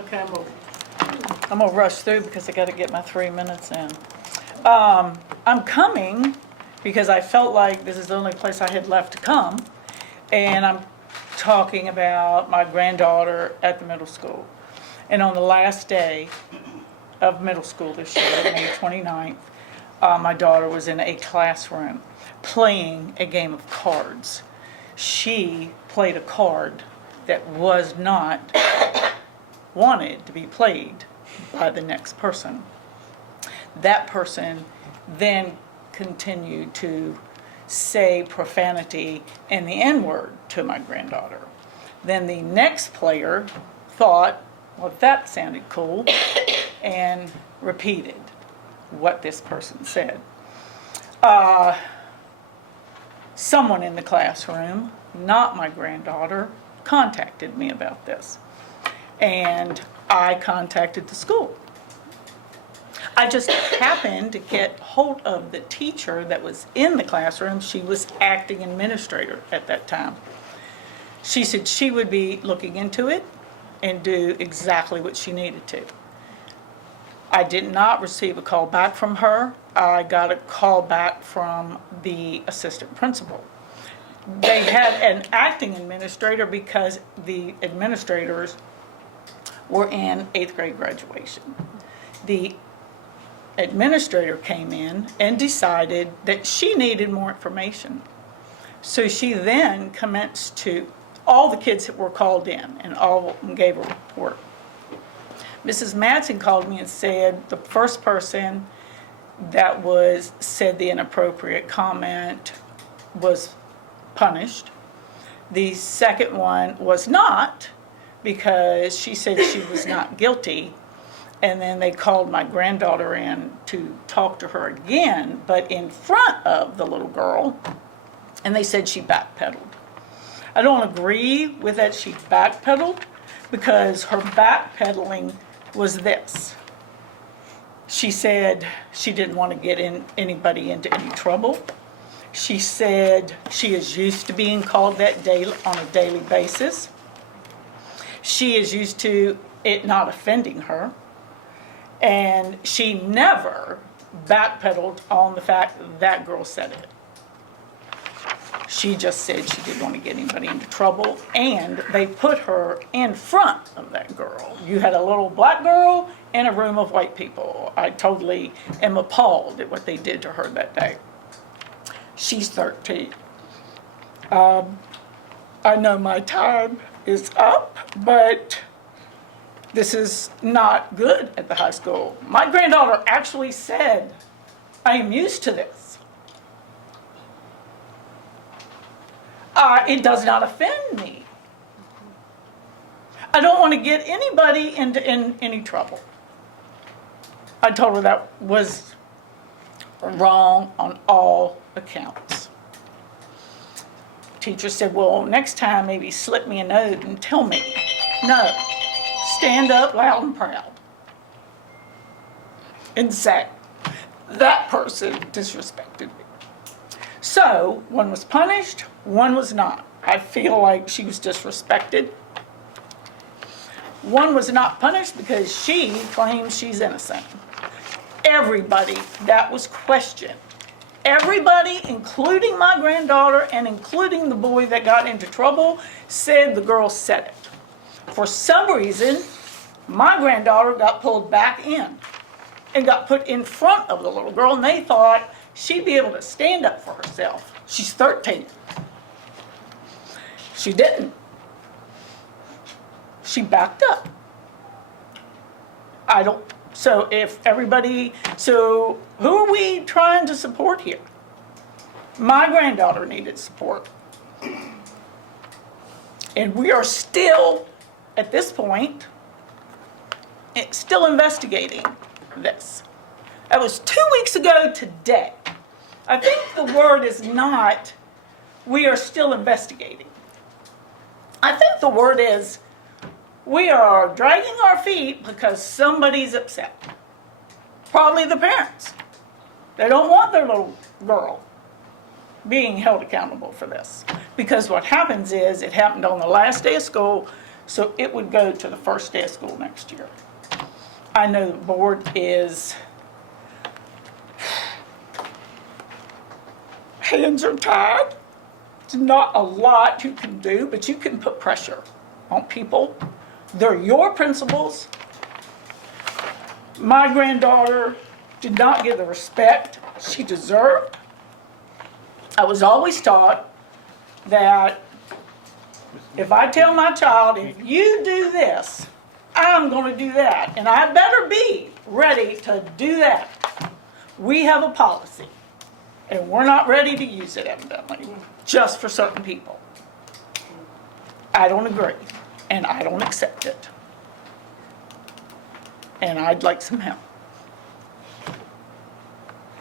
Okay, I'm gonna rush through because I gotta get my 3 minutes in. I'm coming because I felt like this is the only place I had left to come, and I'm talking about my granddaughter at the middle school. And on the last day of middle school this year, May 29th, my daughter was in a classroom playing a game of cards. She played a card that was not wanted to be played by the next person. That person then continued to say profanity and the N-word to my granddaughter. Then the next player thought, well, that sounded cool, and repeated what this person said. Someone in the classroom, not my granddaughter, contacted me about this. And I contacted the school. I just happened to get hold of the teacher that was in the classroom. She was acting administrator at that time. She said she would be looking into it and do exactly what she needed to. I did not receive a call back from her. I got a call back from the assistant principal. They had an acting administrator because the administrators were in 8th grade graduation. The administrator came in and decided that she needed more information. So she then commenced to, all the kids that were called in, and all of them gave a report. Mrs. Madsen called me and said the first person that said the inappropriate comment was punished. The second one was not, because she said she was not guilty. And then they called my granddaughter in to talk to her again, but in front of the little girl, and they said she backpedaled. I don't agree with that she backpedaled, because her backpedaling was this. She said she didn't want to get anybody into any trouble. She said she is used to being called that on a daily basis. She is used to it not offending her. And she never backpedaled on the fact that girl said it. She just said she didn't want to get anybody into trouble, and they put her in front of that girl. You had a little black girl in a room of white people. I totally am appalled at what they did to her that day. She's 13. I know my time is up, but this is not good at the high school. My granddaughter actually said, I am used to this. It does not offend me. I don't want to get anybody into any trouble. I told her that was wrong on all accounts. Teacher said, well, next time maybe slip me a note and tell me. No. Stand up loud and proud and say, that person disrespected me. So, one was punished, one was not. I feel like she was disrespected. One was not punished because she claims she's innocent. Everybody that was questioned, everybody, including my granddaughter and including the boy that got into trouble, said the girl said it. For some reason, my granddaughter got pulled back in and got put in front of the little girl, and they thought she'd be able to stand up for herself. She's 13. She didn't. She backed up. So who are we trying to support here? My granddaughter needed support. And we are still, at this point, still investigating this. That was 2 weeks ago today. I think the word is not, we are still investigating. I think the word is, we are dragging our feet because somebody's upset. Probably the parents. They don't want their little girl being held accountable for this. Because what happens is, it happened on the last day of school, So it would go to the first day of school next year. I know the board is, hands are tied. There's not a lot you can do, but you can put pressure on people. They're your principals. My granddaughter did not get the respect she deserved. I was always taught that if I tell my child, if you do this, I'm going to do that, and I better be ready to do that. We have a policy, and we're not ready to use it evidently, just for certain people. I don't agree, and I don't accept it. And I'd like some help.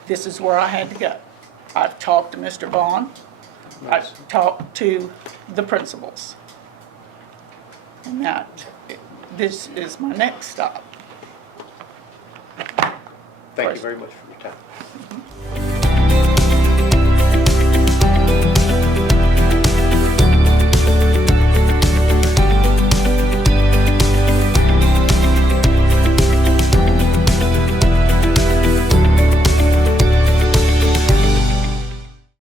This is where I had to go. I've talked to Mr. Vaughn. I've talked to the principals. And this is my next stop. Thank you very much for your time.